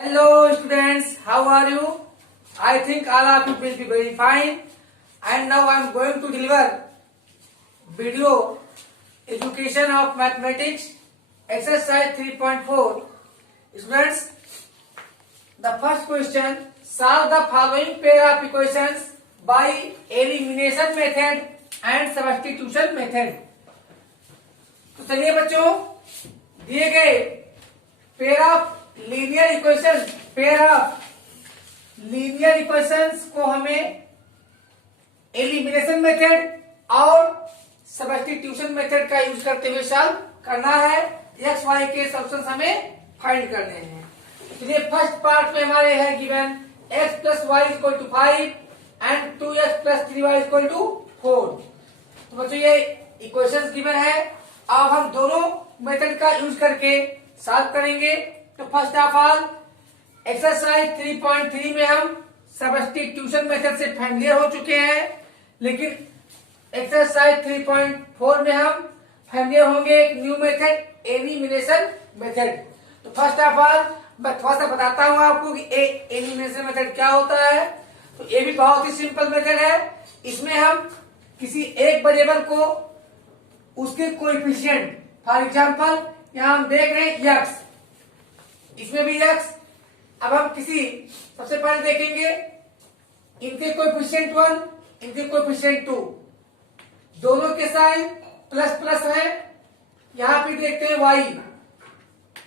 Hello students, how are you? I think all of you will be very fine. And now I am going to deliver video education of mathematics exercise 3.4. Students, the first question, solve the following pair of equations by elimination method and substitution method. तो चलिए बच्चों, दिए गए pair of linear equations को हमें elimination method और substitution method का use करते हुए सॉल्व करना है। एक्स वाई के सॉल्यूशंस हमें फाइंड करने हैं। इसलिए फर्स्ट पार्ट में हमारे है given x plus y equal to 5 and 2x plus 3y equal to 4। तो बच्चों ये इक्वेशंस गिवन है। अब हम दोनों मेथड का यूज करके सॉल्व करेंगे। तो फर्स्ट ऑफ ऑल एक्सरसाइज 3.3 में हम सब्स्टिट्यूशन मेथड से फैमिलियर हो चुके हैं, लेकिन एक्सरसाइज 3.4 में हम फैमिलियर होंगे एक न्यू मेथड एलिमिनेशन मेथड। तो फर्स्ट ऑफ ऑल मैं थोड़ा सा बताता हूं आपको कि एलिमिनेशन मेथड क्या होता है। तो ये भी बहुत ही सिंपल मेथड है। इसमें हम किसी एक वेरिएबल को उसके कोएफिशिएंट, फॉर एग्जांपल यहां हम देख रहे हैं x, इसमें भी x। अब हम सबसे पहले देखेंगे इनके कोएफिशिएंट 1, इनके कोएफिशिएंट 2, दोनों के साइन प्लस प्लस है। यहां पे देखते हैं y,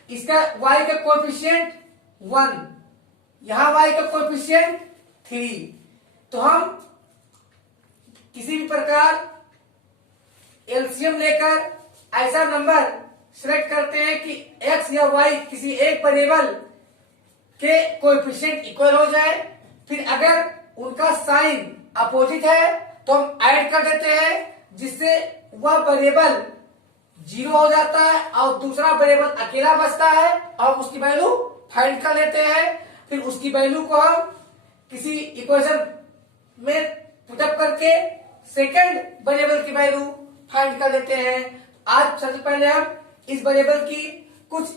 इसका y का कोएफिशिएंट 1, यहां y का कोएफिशिएंट 3। तो हम किसी भी प्रकार एलसीएम लेकर ऐसा नंबर सिलेक्ट करते हैं कि x या y किसी एक वेरिएबल के कोएफिशिएंट इक्वल हो जाए। फिर अगर उनका साइन अपोजिट है तो हम ऐड कर देते हैं, जिससे वह वेरिएबल 0 हो जाता है और दूसरा वेरिएबल अकेला बचता है और उसकी वैल्यू फाइंड कर लेते हैं। फिर उसकी वैल्यू को हम किसी इक्वेशन में पुटअप करके सेकंड वेरिएबल की वैल्यू फाइंड कर लेते हैं। आज सबसे पहले हम इस वेरिएबल की कुछ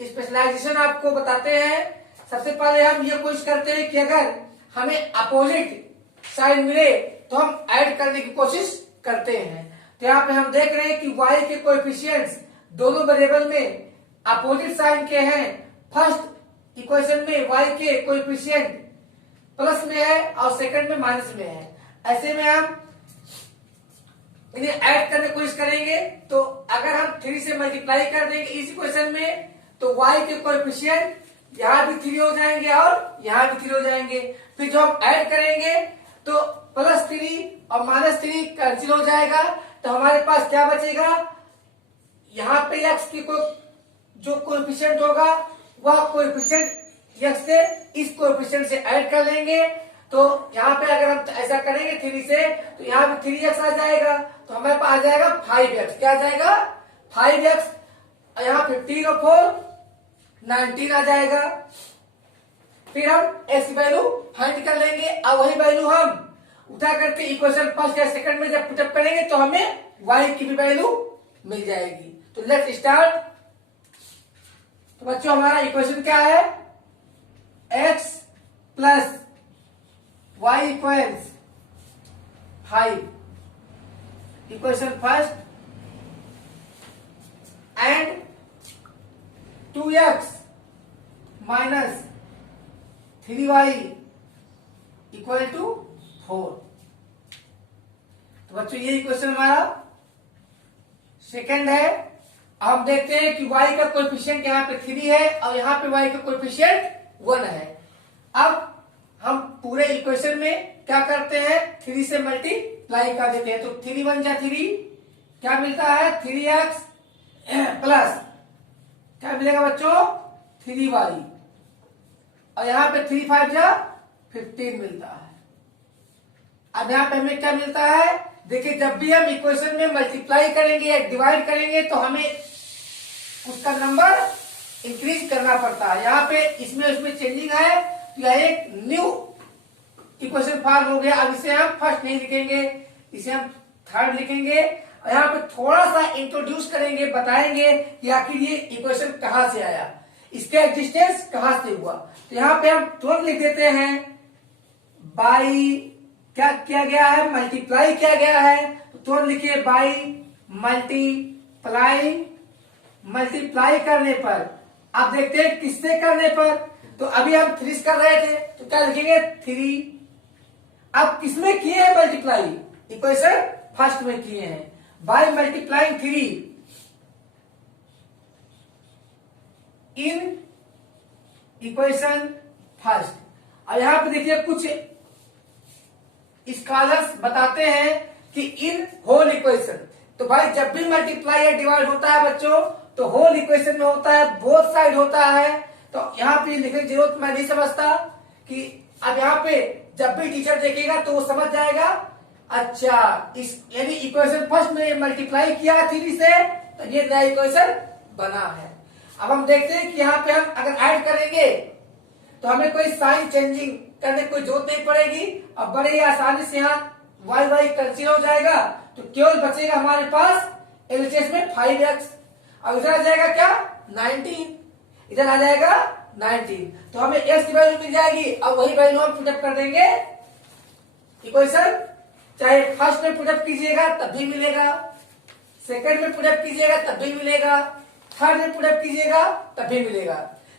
स्पेशलाइजेशन आपको बताते हैं। सबसे पहले हम ये कोशिश करते हैं कि अगर हमें अपोजिट साइन मिले तो हम ऐड करने की कोशिश करते हैं। तो यहाँ पे हम देख रहे हैं कि y के कोएफिशिएंट्स दोनों वेरिएबल में अपोजिट साइन के हैं। फर्स्ट इक्वेशन में y के कोएफिशिएंट प्लस में है और सेकंड में माइनस में है। ऐसे में हम इन्हें ऐड करने की कोशिश करेंगे। तो अगर हम 3 से मल्टीप्लाई कर देंगे इस इक्वेशन में, तो y के कोएफिशिएंट यहाँ भी 3 हो जाएंगे और यहाँ भी 3 हो जाएंगे। फिर जो हम ऐड करेंगे तो +3 और -3 कैंसिल हो जाएगा। तो हमारे पास क्या बचेगा, यहाँ पे x की जो कोएफिशिएंट होगा वह कोएफिशिएंट x से इस कोएफिशिएंट से ऐड कर लेंगे। तो यहाँ पे अगर हम ऐसा करेंगे 3 से, तो यहाँ पे 3x आ जाएगा। तो हमारे पास आ जाएगा 5x। क्या आ जाएगा, 5x। यहाँ 15 और 4 19 आ जाएगा। फिर हम x की वैल्यू फाइंड कर लेंगे और वही वैल्यू हम उठा करके इक्वेशन फर्स्ट या सेकंड में जब पुटअप करेंगे तो हमें y की भी वैल्यू मिल जाएगी। तो लेट्स स्टार्ट। तो बच्चों हमारा इक्वेशन क्या है, x plus y equals 5, equation first, and 2x minus 3y equal to 4। तो बच्चों ये इक्वेशन हमारा सेकंड है। हम देखते हैं कि y का कोएफिशिएंट यहाँ पे 3 है और यहाँ पे y का कोएफिशिएंट 1 है। अब हम पूरे इक्वेशन में क्या करते हैं, 3 से मल्टीप्लाई कर देते हैं। तो 3 1 जा 3, क्या मिलता है 3x प्लस क्या मिलेगा बच्चों 3y, और यहाँ पे 3 5 जा 15 मिलता है। अब यहाँ पे हमें क्या मिलता है, देखिए जब भी हम इक्वेशन में मल्टीप्लाई करेंगे या डिवाइड करेंगे तो हमें उसका नंबर इंक्रीज करना पड़ता है। यहाँ पे इसमें उसमें चेंजिंग है तो यह एक न्यू इक्वेशन फॉर्म हो गया। अब इसे हम फर्स्ट नहीं लिखेंगे, इसे हम थर्ड लिखेंगे। यहाँ पे थोड़ा सा इंट्रोड्यूस करेंगे, बताएंगे कि आखिर ये इक्वेशन कहां से आया। इसका एग्जिस्टेंस कहां से हुआ। तो यहां पे हम तुरंत लिख देते हैं बाई क्या किया गया है, मल्टीप्लाई किया गया है। तो तुरंत लिखिए बाई मल्टीप्लाई करने पर। आप देखते हैं किससे करने पर, तो अभी हम 3 कर रहे थे तो क्या लिखेंगे 3। अब किसमें किए हैं मल्टीप्लाई, इक्वेशन फर्स्ट में किए हैं, by multiplying 3 in equation first. अब यहां पे देखिए कुछ स्कॉलर्स बताते हैं कि इन होल इक्वेशन, तो भाई जब भी मल्टीप्लाई या डिवाइड होता है बच्चों तो होल इक्वेशन में होता है, बोथ साइड होता है। तो यहाँ पे लिखने की जरूरत मैं नहीं समझता कि अब यहाँ पे जब भी टीचर देखेगा तो वो समझ जाएगा, अच्छा इस यानी इक्वेशन फर्स्ट में मल्टीप्लाई किया 3 से तो ये नया इक्वेशन बना है। अब हम देखते हैं कि यहाँ पे हम अगर ऐड करेंगे तो हमें कोई साइन चेंजिंग करने की कोई जरूरत नहीं पड़ेगी। अब बड़े ही आसानी से यहाँ वाई वाई कैंसिल हो जाएगा, तो केवल बचेगा हमारे पास एलएचएस में 5x। अब इधर आ जाएगा क्या 19, इधर आ जाएगा 19, तो हमें x की वैल्यू मिल जाएगी। अब वही वैल्यू हम पुटअप कर देंगे इक्वेशन, चाहे फर्स्ट में पुटअप कीजिएगा तब भी मिलेगा, सेकंड में पुटअप कीजिएगा तब भी मिलेगा, थर्ड में पुटअप कीजिएगा तब भी मिलेगा।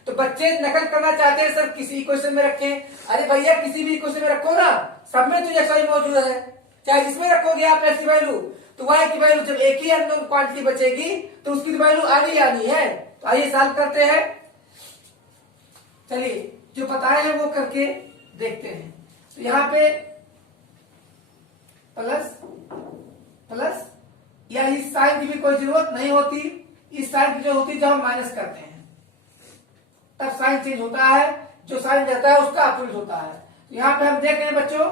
तो बच्चे नकल करना चाहते हैं सर किसी इक्वेशन में रखें, अरे भैया किसी भी इक्वेशन में रखो ना, सब में तो x मौजूद है, चाहे जिसमें रखोगे आप x की वैल्यू तो y की वैल्यू जब एक ही अननोन क्वांटिटी बचेगी तो उसकी वैल्यू आनी आनी है। तो आइए सॉल्व करते हैं, चलिए जो बताए हैं वो करके देखते हैं। तो यहाँ पे प्लस या इस साइन की भी कोई जरूरत नहीं होती, इस साइन की जो होती है जब हम माइनस करते हैं तब साइन चेंज होता है, जो साइन रहता है उसका अपोजिट होता है। तो यहाँ पे हम देख रहे हैं बच्चों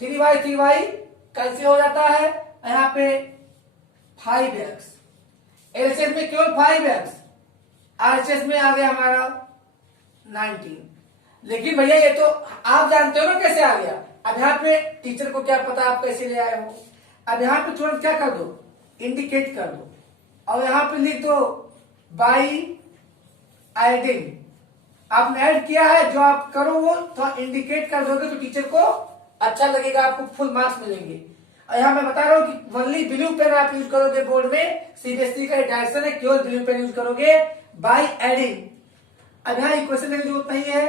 3y कैंसिल हो जाता है, यहाँ पे 5x, एलएचएस में केवल 5x, आरएचएस में आ गया हमारा 19। लेकिन भैया ये तो आप जानते हो ना कैसे आ गया। अब यहाँ पे टीचर को क्या पता आप कैसे ले आए हो। अब यहाँ पे तुरंत क्या कर दो, इंडिकेट कर दो और यहाँ पे लिख दो बाई एडिंग। आपने ऐड किया है, जो आप करो वो तो इंडिकेट कर दोगे तो टीचर को अच्छा लगेगा, आपको फुल मार्क्स मिलेंगे। और यहाँ मैं बता रहा हूँ कि ओनली ब्लू पेन आप यूज करोगे बोर्ड में, सीबीएसई का डायरेक्शन है केवल ब्लू पेन यूज करोगे बाय एडिंग। अब यहाँ इक्वेशन की जरूरत नहीं है,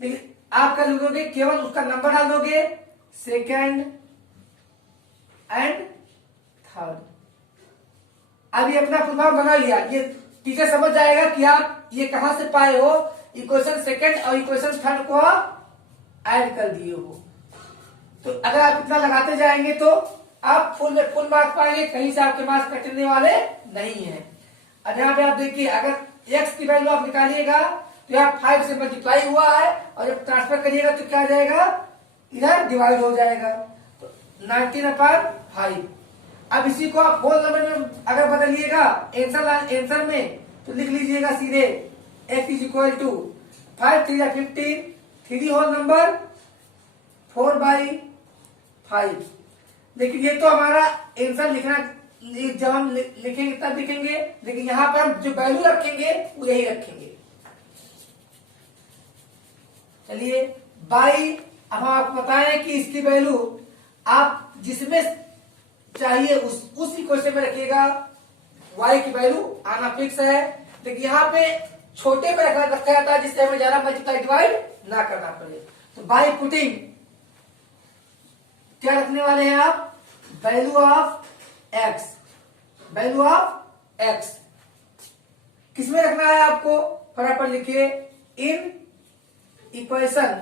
लेकिन आप कर लोगे केवल उसका नंबर डाल दोगे, सेकेंड एंड थर्ड। अभी अपना फुल फॉर्म बना लिया, ये टीचर समझ जाएगा कि आप ये कहां से पाए हो, इक्वेशन सेकेंड और इक्वेशन थर्ड को ऐड कर दिए हो। तो अगर आप इतना लगाते जाएंगे तो आप फुल मार्क्स पाएंगे, कहीं से आपके मार्क्स कटने वाले नहीं है। अब यहाँ पे आप देखिए अगर x की वैल्यू आप निकालिएगा तो यहाँ 5 से मल्टीप्लाई हुआ है और जब ट्रांसफर करिएगा तो क्या आ जाएगा, इधर डिवाइड हो जाएगा, तो 19/5। अब इसी को आप होल नंबर में अगर बदलिएगा आंसर में तो लिख लीजिएगा सीधे x is equal to 5 3 15, 3 whole number 4/5। लेकिन ये तो हमारा आंसर लिखना जब हम लिखेंगे तब लिखेंगे, लेकिन यहाँ पर हम जो वैल्यू रखेंगे वो यही रखेंगे। चलिए बाई, अब हम आपको बताएं कि इसकी वैल्यू आप जिसमें चाहिए उस इक्वेशन में रखिएगा, y की वैल्यू आना फिक्स है, लेकिन यहाँ पे छोटे में रखा जाता है जिससे हमें ज्यादा मल्टीप्लाई डिवाइड ना करना पड़े। तो बाई पुटिंग क्या रखने वाले हैं आप, वैल्यू ऑफ x किसमें रखना है आपको, फटाफट लिखिए इन इक्वेशन।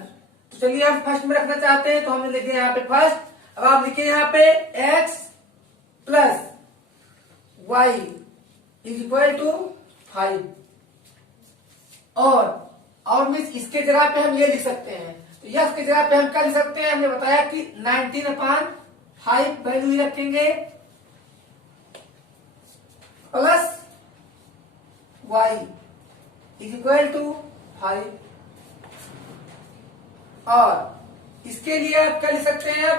तो चलिए हम फर्स्ट में रखना चाहते हैं तो हमने लिखे यहाँ पे फर्स्ट। अब आप लिखिए यहाँ पे x plus y is equal to 5 और मीन्स इसके जगह पे हम ये लिख सकते हैं, तो यस की जगह पे हम क्या लिख सकते हैं, हमने बताया कि 19/5 वैल्यू ही रखेंगे plus y is equal to 5। और इसके लिए आप क्या लिख सकते हैं,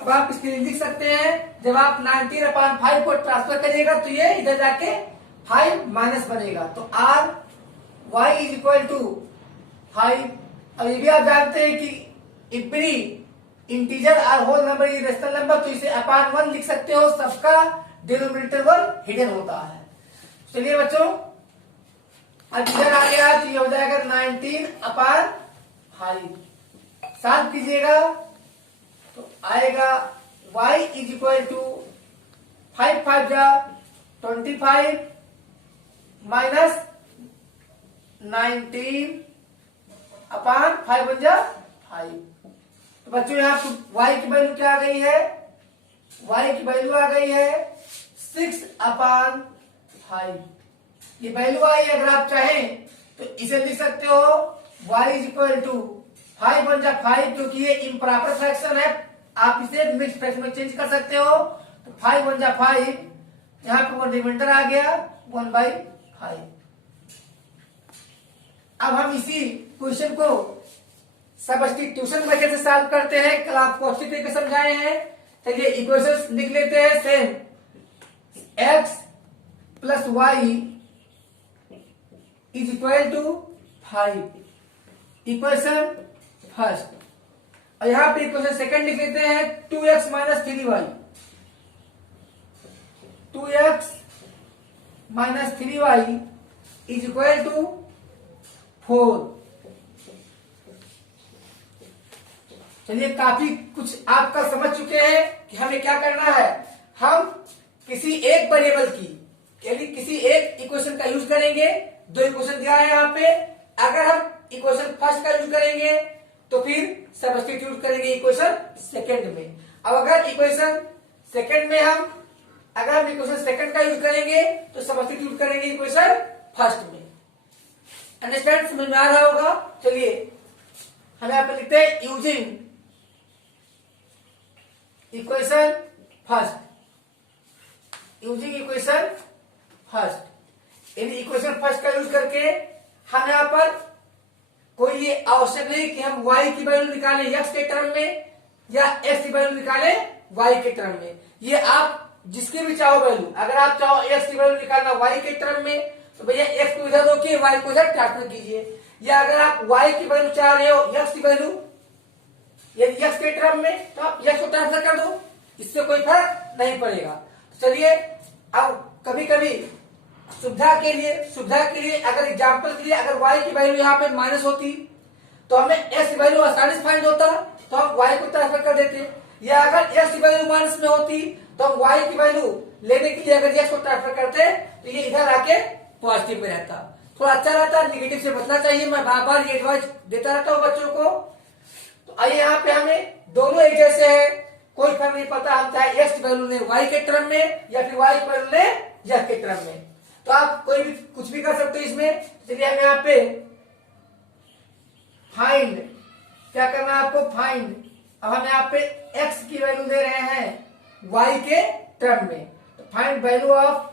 अब आप इसके लिए लिख सकते हैं जब आप 19/5 को ट्रांसफर करिएगा तो ये इधर जाके 5 माइनस बनेगा, तो r y is equal to 5। अब ये भी आप जानते हैं कि every integer are whole number is rational number, तो इसे अपान 1 लिख सकते हो, सबका डिनोमिनेटर 1 हिडन होता है। चलिए बच्चों, अब इधर आ गया तो ये हो जाएगा 19/5। सॉल्व कीजिएगा तो आएगा y इज इक्वल टू 5 5 जा 25 माइनस 19/5 बन जा 5। तो बच्चों यहाँ y की वैल्यू क्या आ गई है? y की वैल्यू आ गई है 6/5। ये वैल्यू आई। अगर आप चाहें तो इसे लिख सकते हो y इज इक्वल टू 5 बन जा 5, क्योंकि ये इम्प्रॉपर फ्रैक्शन है, आप इसे मिक्स फ्रैक्शन में चेंज कर सकते हो। तो 5 बन जा 5, यहाँ पे रिमाइंडर आ गया 1/5। अब हम इसी क्वेश्चन को सब्स्टिट्यूशन मेथड से सॉल्व करते हैं। कल आपको अच्छी तरीके से समझाए हैं। चलिए इक्वेशंस लिख लेते हैं same. x plus y is equal to 5, equation first. और यहां पे इक्वेशन सेकंड लिख लेते हैं 2x minus 3y। 2x minus 3y is equal to 4। चलिए, काफी कुछ आपका समझ चुके हैं कि हमें क्या करना है। हम किसी एक वेरिएबल की यानी किसी एक इक्वेशन का यूज करेंगे। दो इक्वेशन दिया है यहाँ पे। अगर हम इक्वेशन फर्स्ट का यूज करेंगे तो फिर सब्स्टिट्यूट करेंगे इक्वेशन सेकंड में। अब अगर इक्वेशन सेकंड में अगर हम इक्वेशन सेकंड का यूज करेंगे तो सब्स्टिट्यूट करेंगे इक्वेशन फर्स्ट में। अंडरस्टैंड? समझ में आ रहा होगा। चलिए, हम यहाँ पे लिखते हैं using equation first. Using equation first, इन इक्वेशन फर्स्ट का यूज करके हम यहाँ पर कोई ये आवश्यक नहीं कि हम y की वैल्यू निकालें x के टर्म में या x की वैल्यू निकालें y के टर्म में। ये आप जिसकी भी चाहो वैल्यू, अगर आप चाहो x की वैल्यू निकालना y के टर्म में तो भैया x को इधर रोकिए, y को इधर ट्रांसफर कीजिए। या अगर आप y की वैल्यू चाह रहे हो x की वैल्यू यदि x के टर्म में तो आप x को ट्रांसफर कर दो, इससे कोई फर्क नहीं पड़ेगा। चलिए, अब कभी कभी सुविधा के लिए अगर एग्जांपल के लिए अगर y की वैल्यू यहाँ पे माइनस होती तो हमें x की वैल्यू आसानी से फाइंड होता, तो हम y को ट्रांसफर कर देते। या अगर x की वैल्यू माइनस में होती तो हम y की वैल्यू लेने के लिए अगर x को ट्रांसफर करते तो ये इधर आके पॉजिटिव में रहता, थोड़ा अच्छा रहता। निगेटिव से बचना चाहिए। मैं बार बार ये एडवाइस देता रहता हूँ बच्चों को। तो आइए, यहाँ पे हमें दोनों एक जैसे है, कोई फर्क नहीं पड़ता हम चाहे x की वैल्यू ले y के टर्म में या फिर y की वैल्यू ले x के टर्म में। तो आप कोई भी कुछ भी कर सकते हो इसमें। चलिए, हम यहाँ पे फाइंड, क्या करना है आपको? फाइंड। अब हम यहाँ पे x की वैल्यू ले रहे हैं y के टर्म में, तो find value of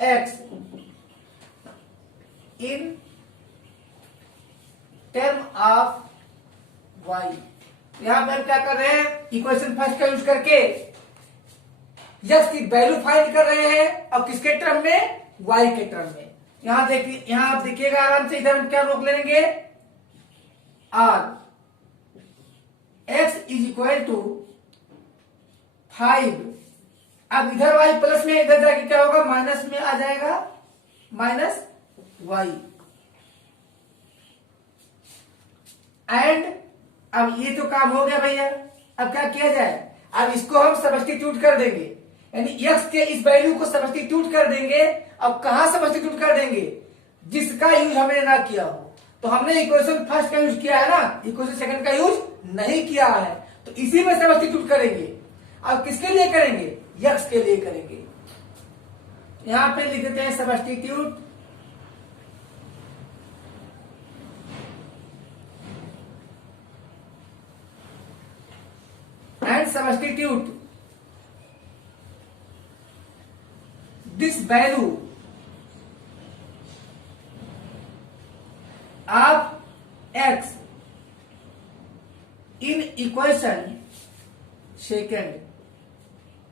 x in term of y। यहां पर हम क्या कर रहे हैं? इक्वेशन फर्स्ट का यूज करके x की वैल्यू फाइंड कर रहे हैं। अब किसके टर्म में? y के टर्म में। यहां देखिए, यहां आप देखिएगा आराम से, इधर हम क्या रोक लेंगे? r x is equal to 5। अब इधर y प्लस में, इधर जाके क्या होगा? माइनस में आ जाएगा, माइनस y। एंड अब ये तो काम हो गया भैया। अब क्या किया जाए? अब इसको हम सब्स्टिट्यूट कर देंगे, यानी x के इस वैल्यू को सब्स्टिट्यूट कर देंगे। अब कहां सब्स्टिट्यूट कर देंगे? जिसका यूज हमने ना किया हो। तो हमने इक्वेशन फर्स्ट का यूज किया है ना, इक्वेशन सेकंड का यूज नहीं किया है, तो इसी में सब्स्टिट्यूट करेंगे। अब किसके लिए करेंगे? x के लिए करेंगे। यहां पे लिख देते हैं substitute and substitute this value of x in equation second।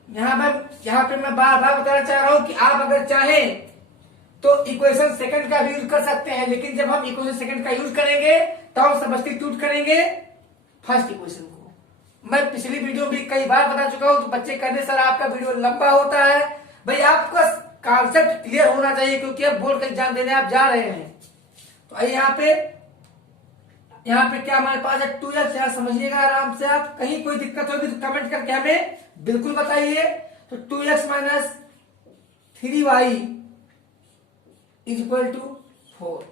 यहां पे मैं बार बार बताना चाह रहा हूं कि आप अगर चाहें तो इक्वेशन सेकंड का भी यूज कर सकते हैं, लेकिन जब हम इक्वेशन सेकंड का यूज करेंगे तो हम सब्स्टिट्यूट करेंगे फर्स्ट इक्वेशन को। मैं पिछली वीडियो में भी कई बार बता चुका हूं, तो बच्चे कहने सर आपका वीडियो लंबा होता है। भाई आपका कॉन्सेप्ट क्लियर होना चाहिए, क्योंकि अब बोर्ड का एग्जाम देने आप जा रहे हैं। तो आइए यहाँ पे क्या हमारे पास है 2x, यहाँ समझिएगा आराम से। आप कहीं कोई दिक्कत होगी तो कमेंट करके हमें बिल्कुल बताइए। तो 2x minus 3y is equal to 4।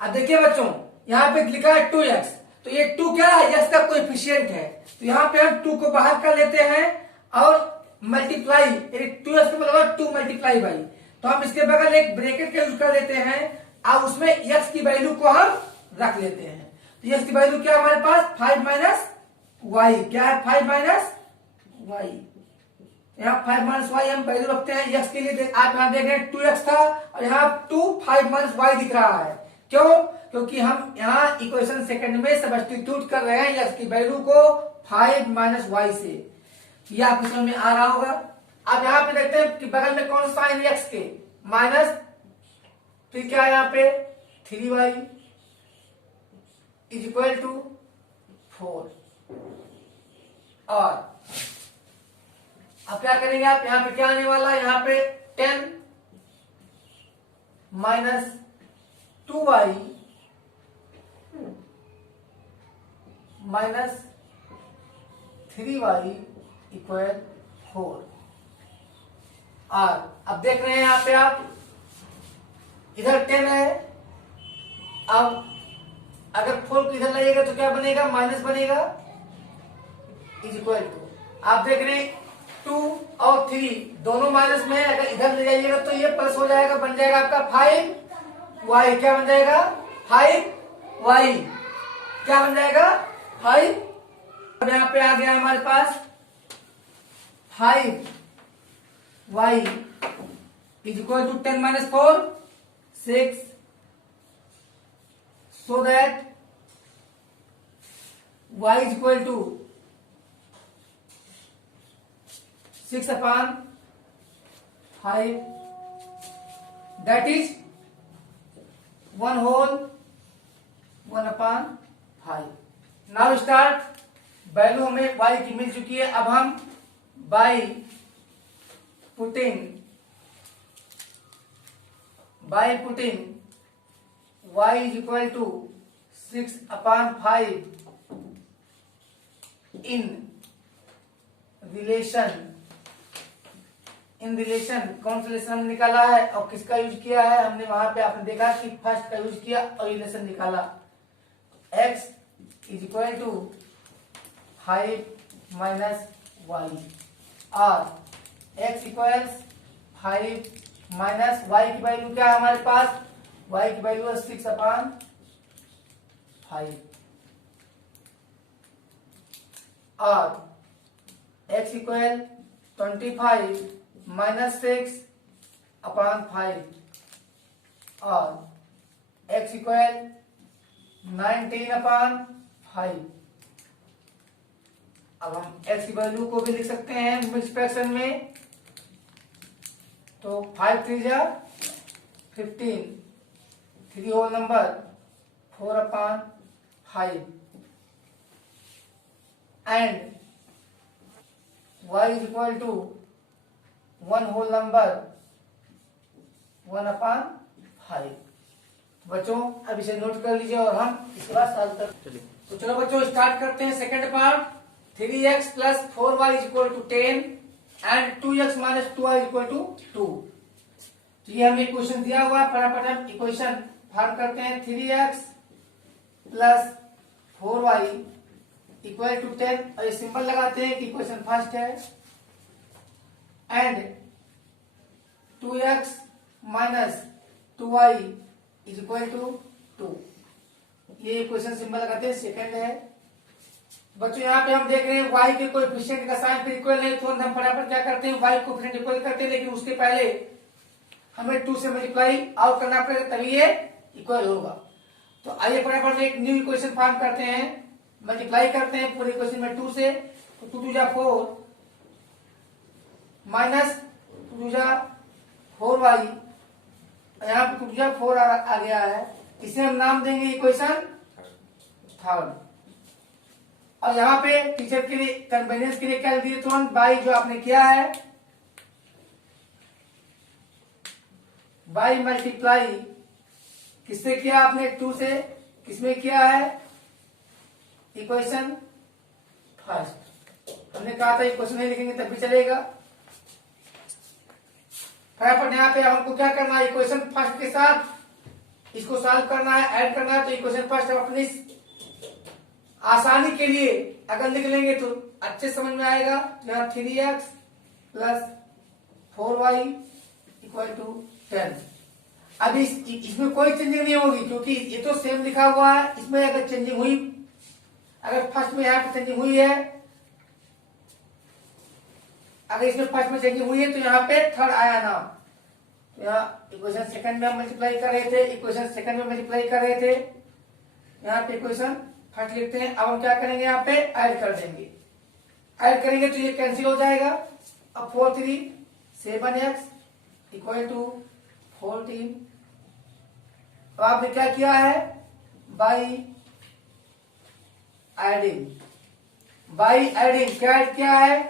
अब देखिए बच्चों, यहाँ पे लिखा है 2x, तो ये 2 क्या है, x का कोएफिशिएंट है। तो यहाँ पे हम 2 को बाहर कर लेते हैं और मल्टीप्लाई, 2x को मतलब 2 मल्टीप्लाई बाई, तो हम इसके बगल एक ब्रैकेट का यूज कर लेते हैं और उसमें x की वैल्यू को हम रख लेते हैं। तो x की वैल्यू क्या हमारे पास 5 माइनस वाई, क्या है 5 माइनस वाई। यहाँ 5 माइनस वाई हम वैल्यू रखते हैं x के लिए। आप यहाँ देख रहे हैं 2x था और यहाँ 2 5 माइनस वाई दिख रहा है। क्यों? क्योंकि हम यहाँ इक्वेशन सेकंड में सब्स्टिट्यूट कर रहे हैं x की वैल्यू को 5 माइनस वाई से। ये आपको समझ में आ रहा होगा। अब यहाँ पे देखते हैं कि बगल में कौन सा साइन x के, माइनस, फिर क्या है यहाँ पे 3y इज इक्वल टू 4। और अब क्या करेंगे आप, यहाँ पे क्या आने वाला है, यहाँ पे 10 minus 2y minus 3y equal 4। और अब देख रहे हैं यहाँ पे आप, इधर 10 है, अब अगर 4 को इधर लाइएगा तो क्या बनेगा, माइनस बनेगा, इज इक्वल टू, आप देख रहे हैं 2 और 3 दोनों माइनस में है, अगर इधर ले जाइएगा तो ये प्लस हो जाएगा, बन जाएगा आपका 5y, क्या बन जाएगा 5y, क्या बन जाएगा 5। अब यहाँ पे आ गया हमारे पास 5y is equal to 10 minus 4 6, so that y is equal to 6 upon 5, that is 1 whole 1 upon 5। Now start, value हमें y की मिल चुकी है। अब हम by putting y is equal to 6 upon 5 in relation कौन सा रिलेशन हमने निकाला है और किसका यूज किया है, हमने वहां पे आपने देखा कि फर्स्ट का यूज किया और रिलेशन निकाला। x is equal to 5 minus y, और x इक्वल्स 5 माइनस वाई की वैल्यू क्या है हमारे पास, y की वैल्यू है 6 अपॉन 5, और x इक्वल 25 माइनस 6 अपॉन 5, और x इक्वल 19 अपॉन 5। अब हम x की वैल्यू को भी लिख सकते हैं मिक्स फ्रैक्शन में, तो 5 3 जा 15, 3 whole number 4 upon 5, and y is equal to 1 whole number 1 upon 5। बच्चों अब इसे नोट कर लीजिए और हम इसके बाद सॉल्व कर। तो चलो बच्चों स्टार्ट करते हैं second part. 3x plus 4y is equal to 10 and 2x minus 2y is equal to 2। तो ये हमें इक्वेशन दिया हुआ है, फटाफट हम इक्वेशन फॉर्म करते हैं। 3x plus 4y equal to 10, और ये सिंबल लगाते हैं कि इक्वेशन फर्स्ट है, and 2x minus 2y is equal to 2। ये इक्वेशन सिंबल लगाते हैं, सेकंड है। बच्चों यहाँ पे हम देख रहे हैं y के कोएफिशिएंट का साइन फिर इक्वल नहीं, तो हम फटाफट क्या करते हैं y कोएफिशिएंट इक्वल करते हैं, लेकिन उसके पहले हमें 2 से मल्टीप्लाई आउट करना पड़ेगा, तभी ये इक्वल होगा। तो आइए फटाफट एक न्यू इक्वेशन फॉर्म करते हैं, मल्टीप्लाई करते हैं पूरे इक्वेशन में 2 से। तो 2 2 जा 4 माइनस 2 2 जा 4y यहाँ पे टूट गया, 4 आ गया है, इसे हम नाम देंगे इक्वेशन थर्ड। और यहाँ पे टीचर के लिए कन्वीनियंस के लिए क्या दिए तुरंत, बाई जो आपने किया है, बाई मल्टीप्लाई किससे किया आपने, 2 से, किसमें किया है, इक्वेशन फर्स्ट। हमने कहा था इक्वेशन नहीं लिखेंगे तब भी चलेगा। फटाफट यहाँ पे हमको क्या करना है, इक्वेशन फर्स्ट के साथ इसको सॉल्व करना है, ऐड करना है। तो इक्वेशन फर्स्ट हम अपनी आसानी के लिए अगर लिख लेंगे तो अच्छे समझ में आएगा। यहाँ 3x plus 4y equal to 10। अब इसमें कोई चेंजिंग नहीं होगी क्योंकि ये तो सेम लिखा हुआ है। इसमें अगर चेंजिंग हुई, अगर फर्स्ट में यहाँ पे चेंजिंग हुई है, अगर इसमें फर्स्ट में चेंजिंग हुई है तो यहाँ पे थर्ड आया ना। तो यहाँ इक्वेशन सेकंड में हम मल्टीप्लाई कर रहे थे, इक्वेशन सेकंड में मल्टीप्लाई कर रहे थे, यहाँ पे इक्वेशन फर्स्ट लिखते हैं। अब हम क्या करेंगे, यहाँ पे ऐड कर देंगे। ऐड करेंगे तो ये कैंसिल हो जाएगा। अब 4 3 7x इक्वल टू 14। अब आपने क्या किया है, बाई एडिंग, बाई एडिंग क्या ऐड किया है,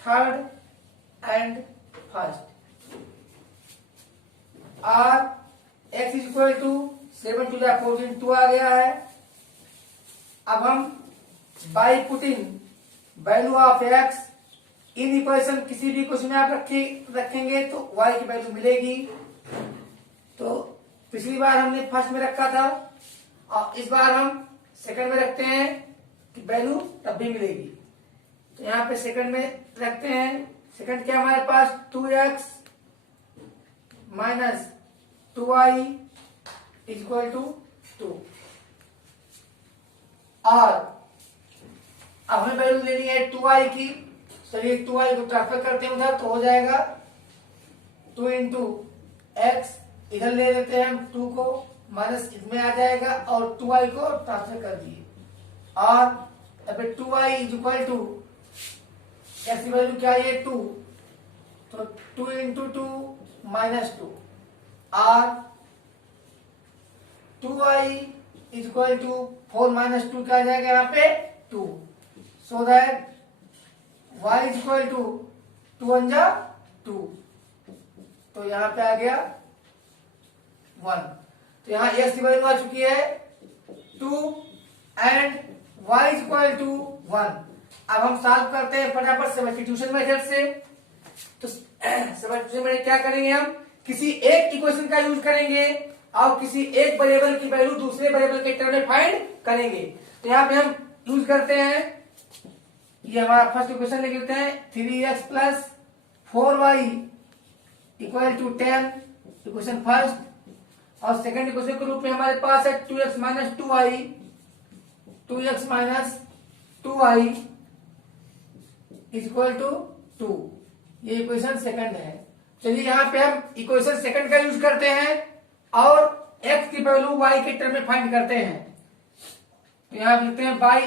थर्ड एंड फर्स्ट। और x is equal to 7 two 14, 2 आ गया है। अब हम by putting value of x in equation, किसी भी इक्वेशन में आप रखेंगे तो y की वैल्यू मिलेगी। तो पिछली बार हमने फर्स्ट में रखा था और इस बार हम सेकंड में रखते हैं कि वैल्यू तब भी मिलेगी। तो यहाँ पे सेकंड में रखते हैं। सेकंड क्या हमारे पास, 2x minus 2y equal to 2। और अब हमें वैल्यू लेनी है 2y की। चलिए 2y को ट्रांसफर करते हैं उधर, तो हो जाएगा 2 इंटू एक्स, इधर ले लेते हैं हम 2 को, माइनस इसमें आ जाएगा और 2y को ट्रांसफर कर दिए। और अब 2y is equal to x की वैल्यू क्या है, 2, तो 2 इंटू 2 माइनस 2। और 2y is equal to 4 minus 2 क्या आ जाएगा यहाँ पे 2। So that y is equal to 2 1 जा 2, तो यहाँ पे आ गया 1। तो यहाँ x की वैल्यू आ चुकी है 2 and y is equal to 1। अब हम सॉल्व करते हैं फटाफट सब्स्टिट्यूशन मेथड से। तो सब्स्टिट्यूशन में क्या करेंगे, हम किसी एक इक्वेशन का यूज करेंगे और किसी एक वेरिएबल की वैल्यू दूसरे वेरिएबल के टर्म में फाइंड करेंगे। तो यहाँ पे हम यूज करते हैं, ये हमारा फर्स्ट इक्वेशन लिख लेते हैं, 3x plus 4y equal to 10, equation first. और सेकंड इक्वेशन के रूप में हमारे पास है 2x minus 2y, 2x minus 2y is equal to 2। ये इक्वेशन सेकंड है। चलिए यहाँ पे हम इक्वेशन सेकंड का यूज करते हैं और x की वैल्यू y के टर्म में फाइंड करते हैं। तो यहाँ लिखते हैं by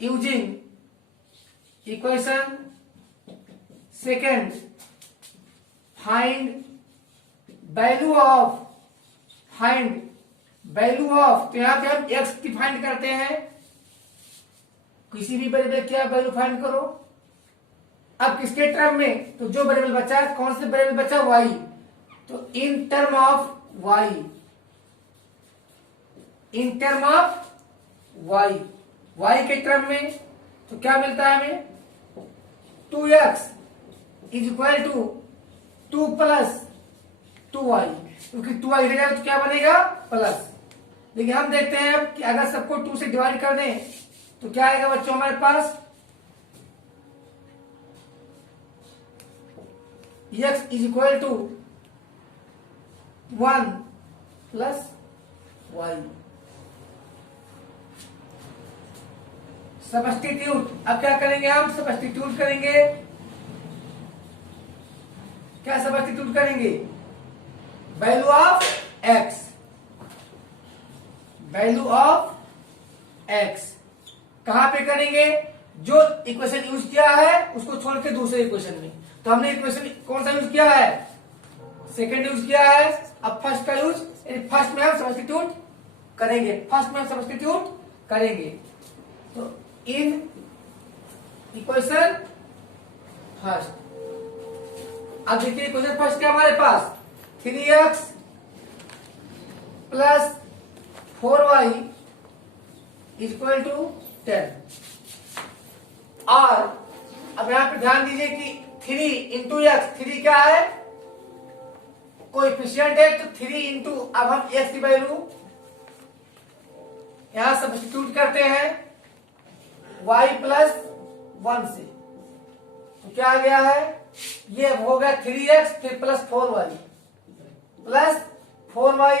using equation second find value of, तो यहाँ पे हम x की फाइंड करते हैं। किसी भी वेरिएबल की आप वैल्यू फाइंड करो। अब किसके टर्म में, तो जो वेरिएबल बचा, कौन से वेरिएबल बचा, y, तो इन term of y, in term of y के टर्म में। तो क्या मिलता है हमें, 2x is equal to 2 plus 2y, क्योंकि 2y इधर जाएगा तो क्या बनेगा, प्लस। लेकिन हम देखते हैं अब कि अगर सबको 2 से डिवाइड कर दें तो क्या आएगा बच्चों हमारे पास, x is equal to 1 plus y। Substitute, अब क्या करेंगे, हम सब्स्टिट्यूट करेंगे। क्या सब्स्टिट्यूट करेंगे, value of x, value of x कहां पे करेंगे, जो इक्वेशन यूज किया है उसको छोड़ के दूसरे इक्वेशन में। तो हमने इक्वेशन कौन सा यूज किया है, सेकंड यूज किया है। अब फर्स्ट का यूज, फर्स्ट में हम सब्स्टिट्यूट करेंगे, तो इन इक्वेशन फर्स्ट, अब देखिए इक्वेशन फर्स्ट क्या हमारे पास 3x plus 4y is equal to 10। और अब यहां पे ध्यान दीजिए कि 3 इंटू एक्स, 3 क्या है, कोएफिशिएंट है, तो 3 इंटू, अब हम x की वैल्यू यहां सब्स्टिट्यूट करते हैं y प्लस 1 से, तो क्या आ गया है, ये हो गया 3x फिर plus 4y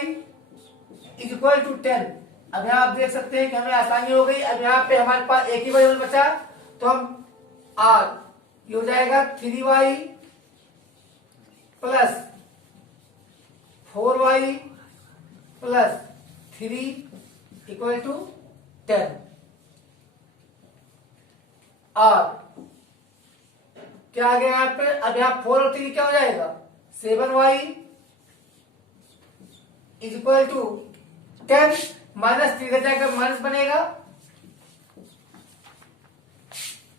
is equal to 10। अब यहां आप देख सकते हैं कि हमें आसानी हो गई। अब यहाँ पे हमारे पास एक ही वेरिएबल बचा, तो हम r ये हो जाएगा 3y plus 4y plus 3 equal to 10। और क्या आ गया यहाँ पे, अब यहाँ 4 और 3 क्या हो जाएगा, 7y is equal to 10, minus 3 जाएगा, माइनस बनेगा,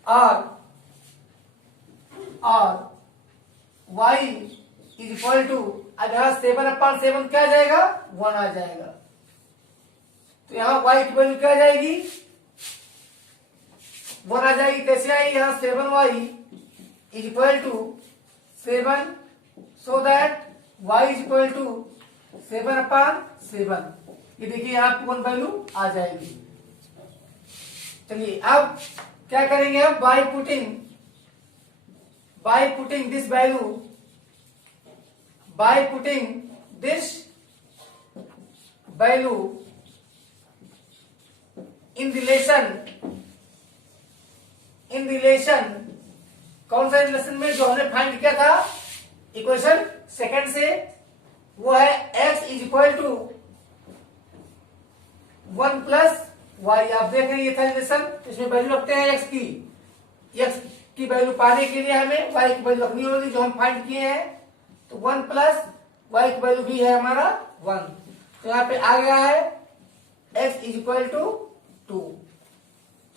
और y इज इक्वल टू, अब यहाँ 7/7 क्या आ जाएगा, 1 आ जाएगा, तो यहाँ y की वैल्यू क्या आ जाएगी, 1 आ जाएगी। कैसे आएगी, यहाँ 7y is equal to 7, so that y is equal to 7/7। ये देखिए यहाँ पे 1 वैल्यू आ जाएगी। चलिए अब क्या करेंगे हम, bye putting this value, bye putting this value in relation, कौन सा रिलेशन में, जो हमने फाइंड किया था इक्वेशन सेकंड से, वो है x is equal to 1 plus y. आप देख रहे हैं ये था रिलेशन, इसमें वैल्यू रखते हैं x की वैल्यू पाने के लिए हमें y की वैल्यू रखनी होगी, जो हम फाइंड किए हैं, तो 1 प्लस वाई की वैल्यू भी है हमारा 1, तो यहाँ पे आ गया है x इज इक्वल टू 2।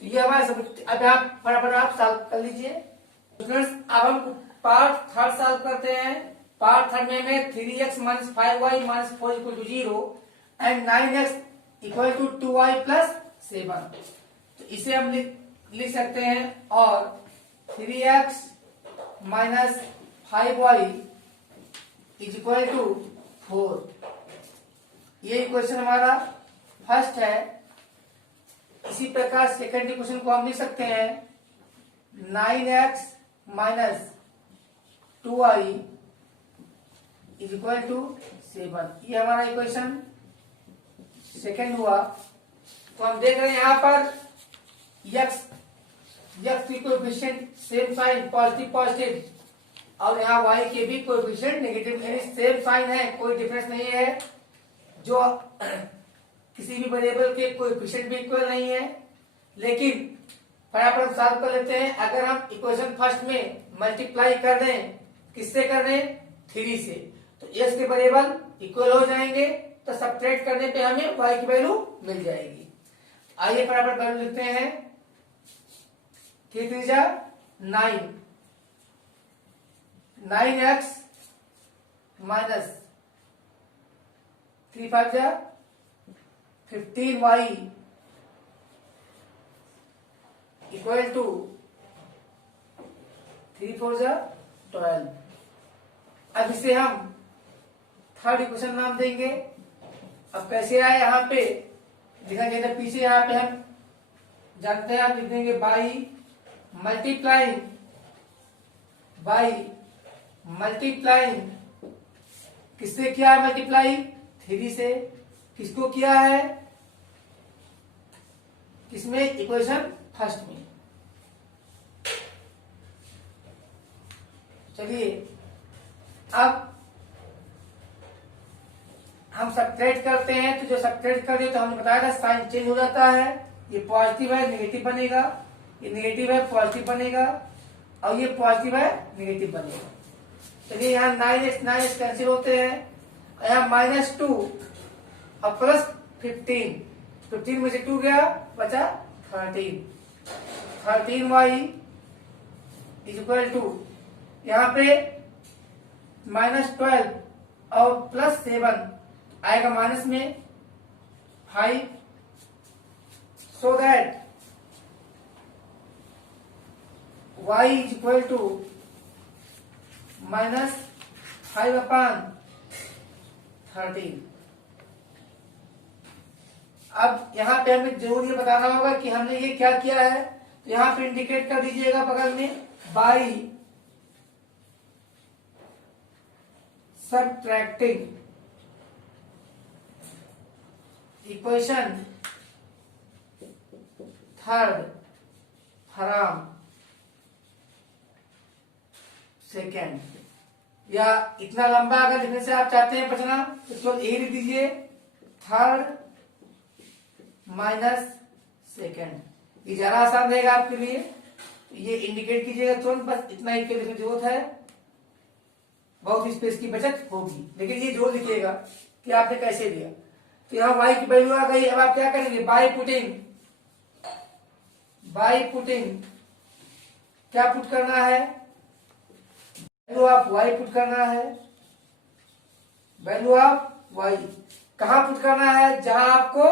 तो ये हमारा सब, अब आप फटाफट आप सॉल्व कर लीजिए। अब हम पार्ट थर्ड सॉल्व करते हैं। पार्ट थर्ड में हमें 3x minus 5y minus 4 equal to 0 and 9x equal to 2y plus 7, तो इसे हम लिख सकते हैं, और 3x minus 5y is equal to 4, ये इक्वेशन हमारा फर्स्ट है। इसी प्रकार सेकंड इक्वेशन को हम लिख सकते हैं 9x minus 2y is equal to 7, ये हमारा इक्वेशन सेकंड हुआ। तो हम देख रहे हैं यहाँ पर x की कोएफिशिएंट सेम साइन पॉजिटिव, और यहाँ y के भी कोएफिशिएंट नेगेटिव, यानी सेम साइन है, कोई डिफरेंस नहीं है, जो किसी भी वेरिएबल के कोएफिशिएंट भी इक्वल नहीं है। लेकिन फटाफट सॉल्व कर लेते हैं। अगर हम इक्वेशन फर्स्ट में मल्टीप्लाई कर दें, किससे कर दें, 3 से, तो x के वेरिएबल इक्वल हो जाएंगे, तो सब्ट्रैक्ट करने पे हमें y की वैल्यू मिल जाएगी। आइए फटाफट वैल्यू लिखते हैं, 3 3 जा 9, 9x माइनस 3 5 जा 15y इक्वल टू 3 4 जा 12। अब इसे हम थर्ड इक्वेशन नाम देंगे। अब कैसे आए, यहाँ पे दिखा जाए तो पीछे यहाँ पे हम जानते हैं, आप लिख देंगे बाई मल्टीप्लाइंग किससे किया है, मल्टीप्लाई 3 से, किसको किया है, किसमें, इक्वेशन फर्स्ट में। चलिए अब हम सब्ट्रैक्ट करते हैं, तो जो सब्ट्रैक्ट कर दिए तो हमने बताया था साइन चेंज हो जाता है, ये पॉजिटिव है नेगेटिव बनेगा, ये नेगेटिव है पॉजिटिव बनेगा, और ये पॉजिटिव है निगेटिव बनेगा। चलिए यहाँ 9x कैंसिल होते हैं, यहाँ -2 और +15 में से 2 गया, बचा 13y इक्वल टू यहाँ पे -12 और +7 आएगा माइनस में 5, so that y is equal to -5/13। अब यहाँ पे हमें जरूर ये बताना होगा कि हमने ये क्या किया है, तो यहाँ पे इंडिकेट कर दीजिएगा बगल में by subtracting equation third from second, या इतना लंबा अगर लिखने से आप चाहते हैं बचना तो केवल यही लिख दीजिए, थर्ड माइनस सेकेंड। ये ज्यादा आसान रहेगा आपके लिए, ये इंडिकेट कीजिएगा तुरंत, बस इतना ही लिखने की जरूरत है, बहुत स्पेस की बचत होगी। लेकिन ये जरूर लिखिएगा कि आपने कैसे लिया। तो यहाँ y की वैल्यू आ गई, अब आप क्या करेंगे, बाय पुटिंग क्या पुट करना है, वैल्यू ऑफ y पुट करना है, वैल्यू ऑफ y कहाँ पुट करना है, जहां आपको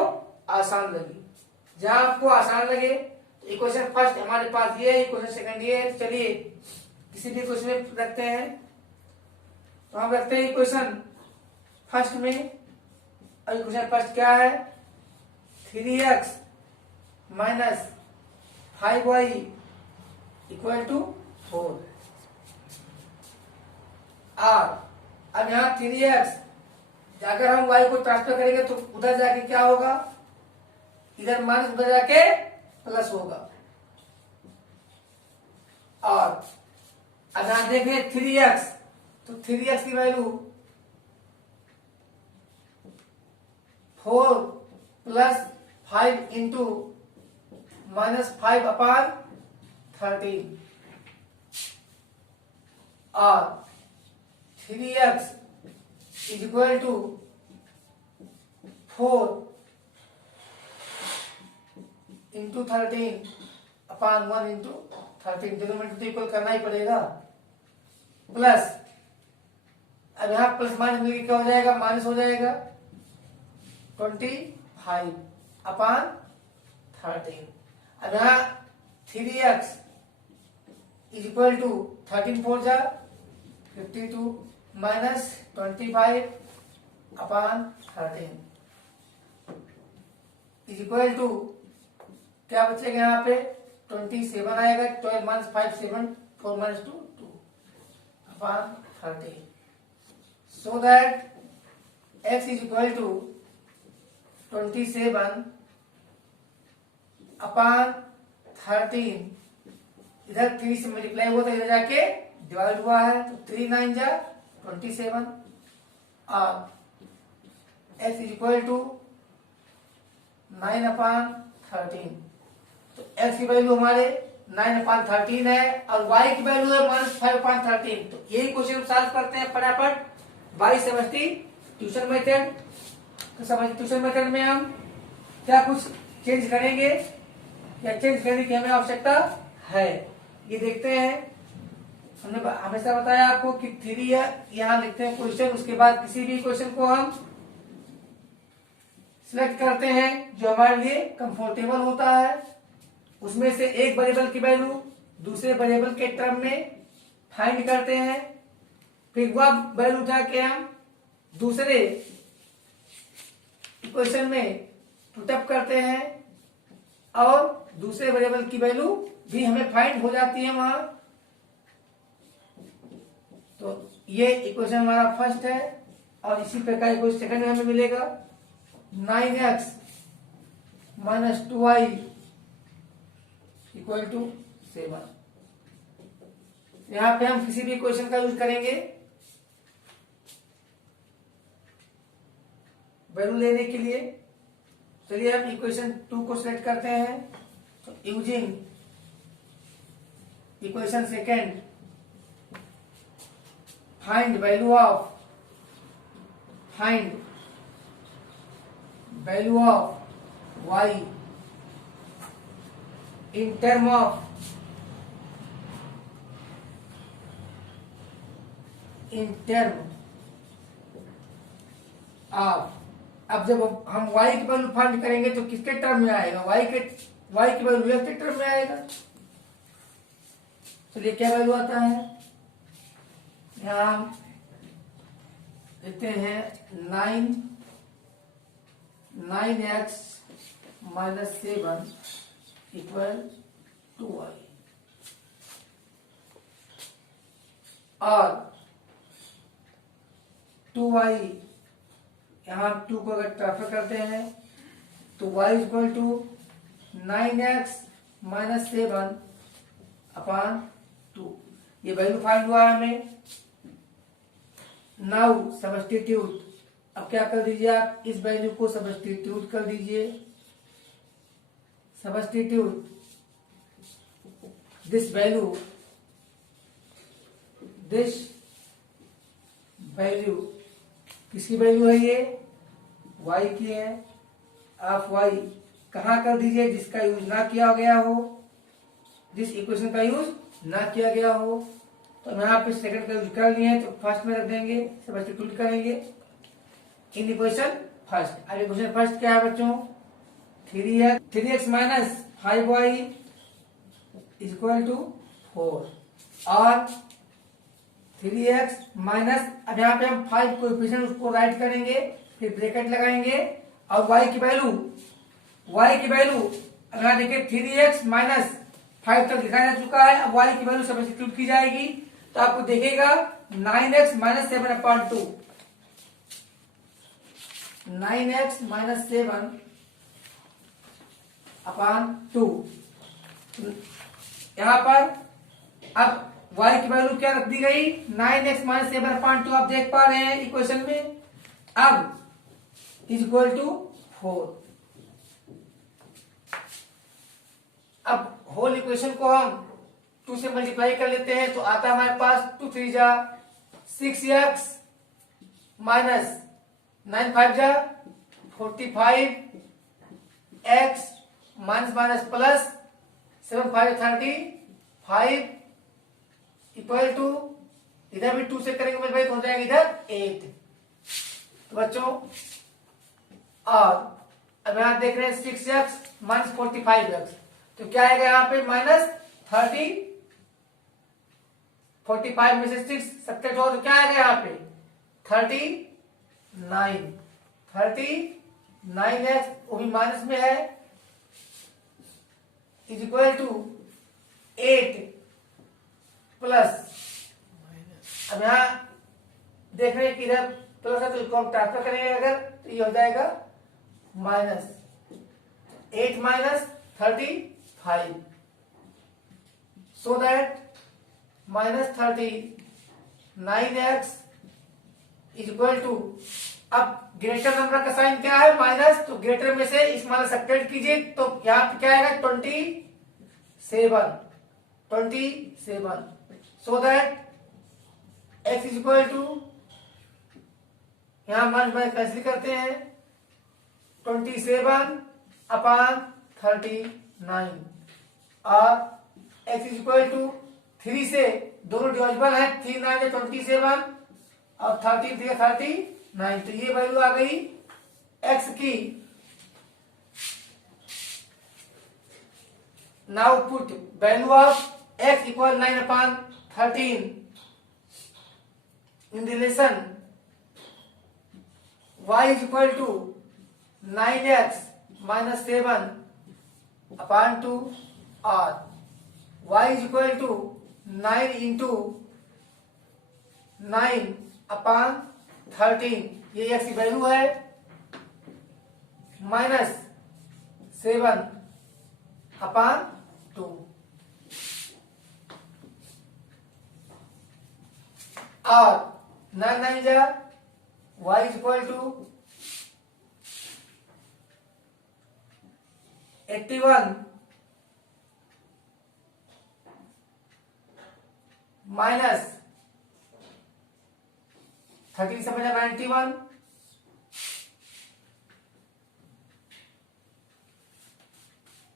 आसान लगे, जहां आपको आसान लगे। तो इक्वेशन फर्स्ट हमारे पास ये है, इक्वेशन सेकंड ये है। चलिए किसी भी क्वेश्चन में रखते हैं, तो हम रखते हैं इक्वेशन फर्स्ट में, और इक्वेशन फर्स्ट क्या है, 3x minus 5y equal to 4। और अब यहाँ 3x अगर हम y को ट्रांसफर करेंगे तो उधर जाके क्या होगा, इधर माइनस उधर जाके प्लस होगा। और अब यहाँ देखें 3x, तो 3x की वैल्यू 4 + 5 इंटू -5/13 और 3x is equal to 4 into 13/1 into 13, denominator तो इक्वल करना ही पड़ेगा, प्लस अब यहाँ प्लस माइनस मिलकर क्या हो जाएगा, माइनस हो जाएगा 25/13। अब यहाँ 3x इज इक्वल टू 13 4 जा 52 माइनस 25/13 इज इक्वल टू क्या बचेगा, यहाँ पे 27 आएगा, 12 minus 5 7, 4 minus 2 2/13, so that x is equal to 27/13, इधर 3 से मल्टीप्लाई हुआ था, इधर जाके डिवाइड हुआ है, तो 3 9 जा 27 और x इज इक्वल टू 9/13। तो x की वैल्यू हमारे 9/13 है और y की वैल्यू है -5/13। तो यही क्वेश्चन सॉल्व करते हैं फटाफट बाय सब्स्टिट्यूशन मेथड। तो सब्स्टिट्यूशन मेथड में हम क्या कुछ चेंज करेंगे या चेंज करने की हमें आवश्यकता है, ये देखते हैं। हमने हमेशा बताया आपको कि 3 यहाँ लिखते हैं क्वेश्चन, उसके बाद किसी भी क्वेश्चन को हम सिलेक्ट करते हैं जो हमारे लिए कंफर्टेबल होता है, उसमें से एक वेरिएबल की वैल्यू दूसरे वेरिएबल के टर्म में फाइंड करते हैं, फिर वह वैल्यू उठा के हम दूसरे इक्वेशन में पुटअप करते हैं और दूसरे वेरिएबल की वैल्यू भी हमें फाइंड हो जाती है वहां। तो ये इक्वेशन हमारा फर्स्ट है और इसी प्रकार इक्वेशन सेकंड में हमें मिलेगा 9x minus 2y equal to 7। यहां पे हम किसी भी इक्वेशन का यूज करेंगे वैल्यू लेने के लिए। चलिए हम इक्वेशन 2 को सिलेक्ट करते हैं, तो using equation second, find value of y in term of अब जब हम y की वैल्यू फाइंड करेंगे तो किसके टर्म में आएगा? y की वैल्यू x के टर्म में आएगा। चलिए क्या वैल्यू आता है, यहां हम लिखते हैं 9x माइनस 7 इक्वल 2y, और 2y यहां 2 को अगर ट्रांसफर करते हैं तो y equal to 9x minus 7 upon 2, ये वैल्यू फाइंड हुआ है हमें। नाउ सब्स्टिट्यूट, अब क्या कर दीजिए आप, इस वैल्यू को सब्स्टिट्यूट कर दीजिए। सब्स्टिट्यूट दिस वैल्यू किसकी वैल्यू है? ये y की है। आप y कहाँ कर दीजिए? जिसका यूज ना किया गया हो, जिस इक्वेशन का यूज ना किया गया हो। तो हम यहाँ पे सेकंड का यूज कर लिए हैं तो फर्स्ट में रख देंगे, सब्स्टिट्यूट करेंगे इन इक्वेशन फर्स्ट। अब इक्वेशन फर्स्ट क्या है बच्चों? 3x minus 5y equal to 4, और 3x माइनस, अब यहाँ पे हम 5 कोएफिशिएंट उसको राइट करेंगे, फिर ब्रैकेट लगाएंगे, और y की वैल्यू अब यहाँ देखिए 3x माइनस 5 तक लिखा जा चुका है। अब y की वैल्यू सब्स्टिट्यूट की जाएगी तो आपको देखेगा 9x minus 7 upon 2, 9x minus 7 upon 2। यहां पर अब y की वैल्यू क्या रख दी गई? 9x माइनस 7 अपॉन 2, आप देख पा रहे हैं इक्वेशन में। अब इज इक्वल टू 4। अब होल इक्वेशन को हम 2 से मल्टीप्लाई कर लेते हैं तो आता है हमारे पास 2 3 जा 6x माइनस 9 5 जा 45, x minus minus plus 7 5 35 equal to, इधर भी 2 से करेंगे मल्टीप्लाई तो हो जाएगा इधर 8। तो बच्चों, और अब यहां देख रहे हैं 6x माइनस 45x, तो क्या आएगा यहाँ पे? माइनस 30, 45 में से 6 सब्ट्रैक्ट हो तो क्या आएगा यहाँ पे? 39x, वो भी माइनस में है, इज इक्वल टू 8 प्लस, अब यहां देख रहे हैं कि इधर प्लस है तो इसको हम ट्रांसफर करेंगे अगर, तो ये हो जाएगा minus 8 minus 35, so that minus 39x is equal to, अब ग्रेटर नंबर का साइन क्या है? माइनस, तो ग्रेटर में से इस माइनस सब्ट्रैक्ट कीजिए तो यहाँ पे क्या आएगा? 27, so that x is equal to, यहां माइनस कैंसिल करते हैं, 27 अपॉन 39, और x इज इक्वल टू 3 से दोनों डिविजिबल है, 3 9 27 और 13 3 39, तो ये वैल्यू आ गई x की। Now put value of x equal 9 upon 13 in relation y is equal to 9x minus 7 upon 2, और y is equal to 9 into 9 upon 13, ये x की वैल्यू है, माइनस 7 अपॉन 2, और 9 9 जा y is equal to 81 minus 13 से बचा 91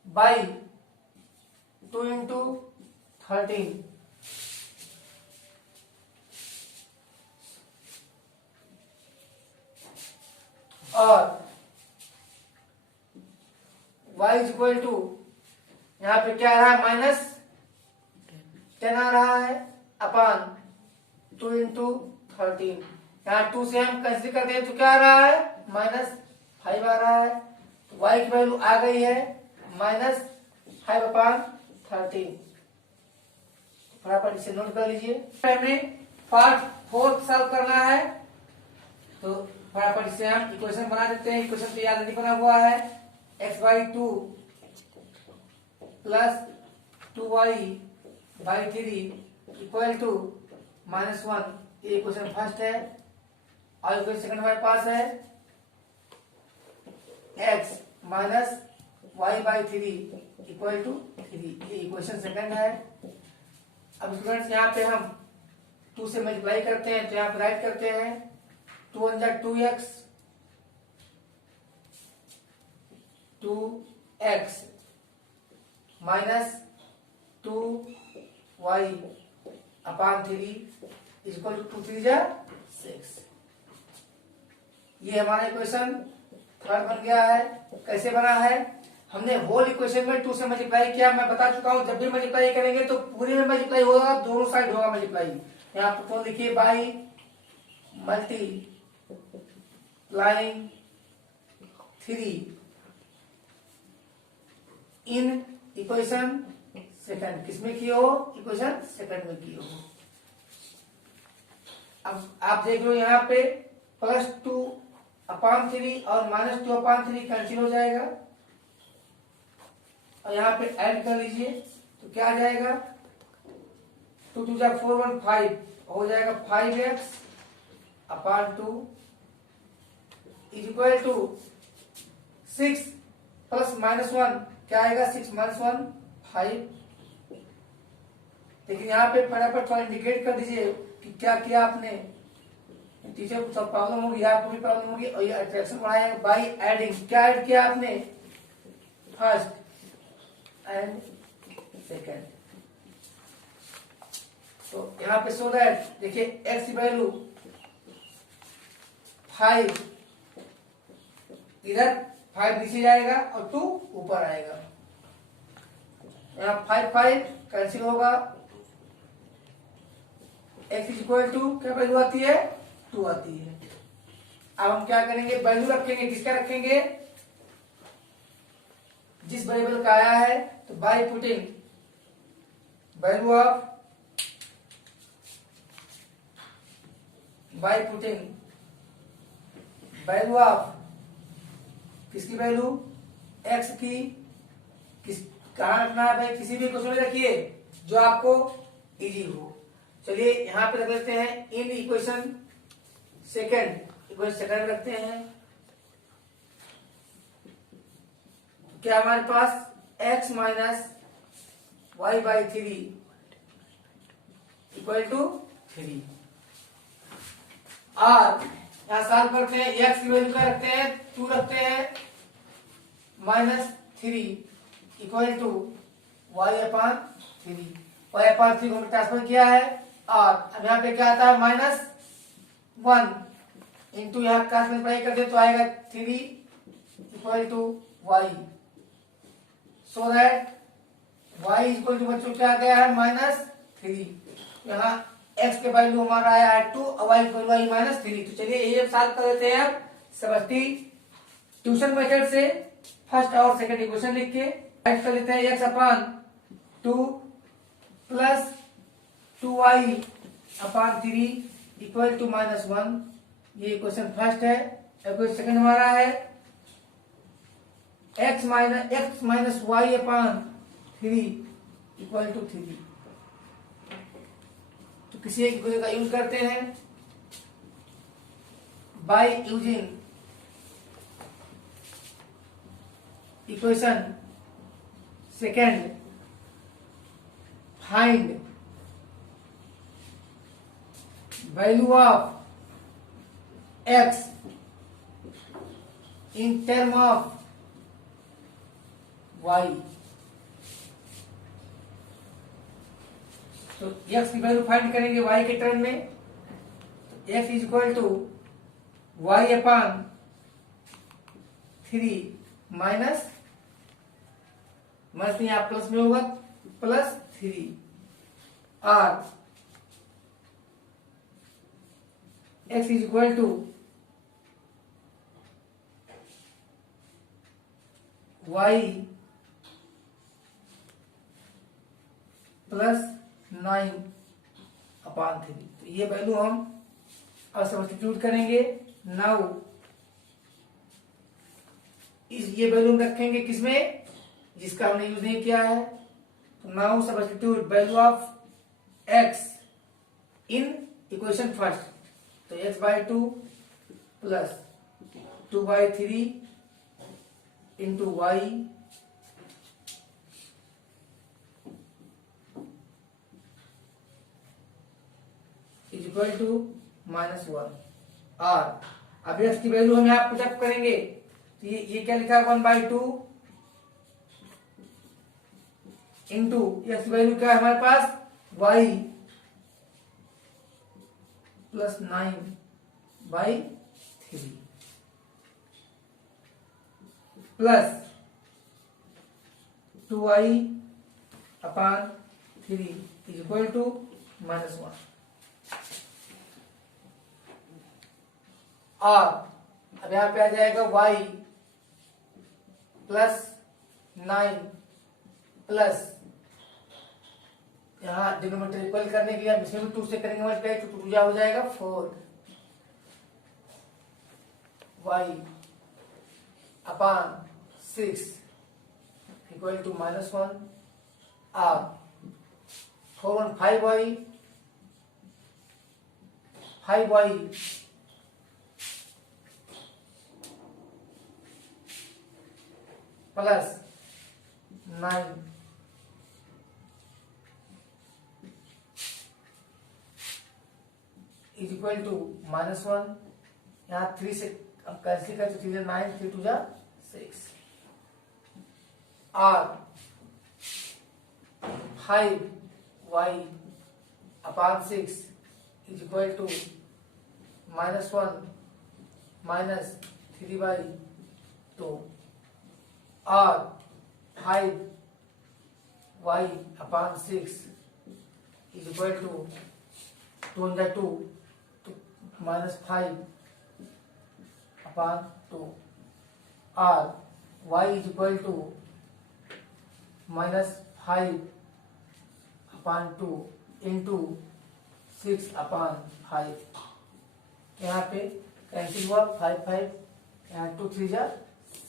by 2 into 13 और y is equal to यहाँ पे क्या आ रहा है -10 आ रहा है अपान 2 इंटू 13। यहाँ 2 से हम कैंसिल करते हैं तो क्या आ रहा है -5 आ रहा है। तो y की वैल्यू आ गई है -5 अपान 13। फटाफट इसे नोट कर लीजिए। हमें पार्ट 4 सॉल्व करना है तो फटाफट इसे हम इक्वेशन बना देते हैं। इक्वेशन तो याद नहीं बना हुआ है। x/2 plus 2y/3 equal to -1। ये इक्वेशन फर्स्ट है और इक्वेशन सेकंड हमारे पास है x minus y/3 equal to 3। ये इक्वेशन सेकंड है। अब स्टूडेंट्स यहाँ पे हम 2 से मल्टीप्लाई करते हैं तो यहाँ पे राइट करते हैं 2 1 जा 2x 2x minus 2y upon 3 equal to 2 3 जा 6। ये हमारा इक्वेशन थर्ड बन गया है। कैसे बना है? हमने होल इक्वेशन में 2 से मल्टीप्लाई किया। मैं बता चुका हूं जब भी मल्टीप्लाई करेंगे तो पूरे में मल्टीप्लाई होगा, दोनों साइड होगा मल्टीप्लाई। यहाँ पर तो लिखिए by multiplying 3 in equation second. किसमें किए हो? इक्वेशन सेकंड में किए हो। अब आप देख लो यहाँ पे +2 अपान 3 और -2 अपान 3 कैंसिल हो जाएगा और यहाँ पे ऐड कर लीजिए तो क्या आ जाएगा 2 2 जा 4 1 5 हो जाएगा 5x upon 2 is equal to 6 plus -1 क्या आएगा 6 -1 5। लेकिन यहाँ पे फटाफट थोड़ा इंडिकेट कर दीजिए कि क्या किया आपने। टीचर को सब प्रॉब्लम होगी, आपको भी प्रॉब्लम होगी। और ये अट्रैक्शन बढ़ाएगा बाई एडिंग। क्या ऐड किया आपने? First and second. तो यहाँ पे सो दैट देखिए x की वैल्यू 5 इधर 5 नीचे जाएगा और 2 ऊपर आएगा। यहाँ 5 5 कैंसिल होगा। x इज इक्वल टू क्या वैल्यू आती है? 2 आती है। अब हम क्या करेंगे? वैल्यू रखेंगे। किसका रखेंगे? जिस वेरिएबल का आया है। तो बाय पुटिंग वैल्यू ऑफ किसकी वैल्यू? x की। कहां रखना है भाई? किसी भी क्वेश्चन में रखिए जो आपको इजी हो। चलिए यहां पे रख लेते हैं in equation second. Equation second रखते हैं तो क्या हमारे पास x minus y/3 equal to 3। और यहां सॉल्व करते हैं। x की वैल्यू क्या रखते हैं? 2 रखते हैं -3 इक्वल टू y/3। y/3 को ट्रांसफर किया है और अब यहाँ पे क्या आता है -1 इंटू यहाँ क्रॉस मल्टीप्लाई कर दे तो आएगा 3 equal to y। So that y equal to बच्चों क्या आ गया है -3। यहाँ x के वैल्यू हमारा आया है 2 और y इक्वल y -3। तो चलिए ये सॉल्व कर देते हैं। अब सब्स्टिट्यूशन मेथड से फर्स्ट और सेकंड इक्वेशन लिख के राइट कर लेते हैं। x upon 2 plus 2y upon 3 equal to -1। ये इक्वेशन फर्स्ट है। इक्वेशन सेकंड हमारा है x minus y upon 3 equal to 3। तो किसी एक इक्वेशन का यूज करते हैं by using equation second find value of x in term of y। तो x की वैल्यू फाइंड करेंगे y के टर्म में, तो x is equal to y upon 3 minus यहाँ प्लस में होगा +3 और x is equal to y +9 upon 3। तो ये वैल्यू हम अब सब्स्टिट्यूट करेंगे। नाउ ये वैल्यू हम रखेंगे किसमें, जिसका हमने यूज नहीं किया है। तो now substitute value of x in equation first. तो x/2 plus 2/3 into y is equal to -1। और अब x की वैल्यू हम यहाँ पुटअप करेंगे, तो ये क्या लिखा है 1/2 इंटू x की वैल्यू क्या है हमारे पास y +9/3 प्लस 2y upon 3 is equal to -1। और अब यहां पे आ जाएगा y +9 प्लस यहाँ डिनोमिनेटर इक्वल करने के लिए इसमें भी 2 से करेंगे मल्टीप्लाई, तो 2 हो जाएगा 4 y अपान 6 इक्वल टू -1। और 4 1 5y plus 9 is equal to -1। यहाँ 3 से अब कैंसिल करते 3 9 3 2 6 और 5y upon 6 is equal to -1 minus 3/2 और 5y upon 6 is equal to 2 -5 upon 2 और y is equal to -5 upon 2 into 6 upon 5। यहाँ पे कैंसिल हुआ 5 यहाँ 2 3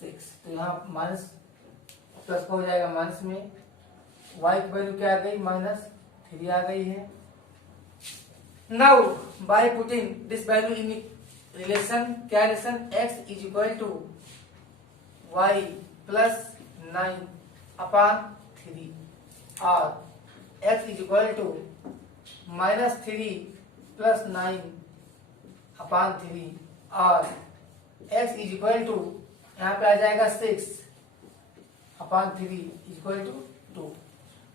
6, तो यहाँ माइनस प्लस हो जाएगा माइनस में। y की वैल्यू क्या आ गई -3 आ गई है। Now by putting this value in relation, क्या relation, x is equal to y +9 upon 3 और x is equal to -3 + 9 upon 3 और x इज इक्वल टू यहाँ पे आ जाएगा 6 अपान 3 इज इक्वल टू 2।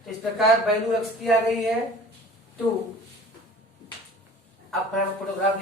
तो इस प्रकार वैल्यू x की आ गई है 2। अब फोटोग्राफ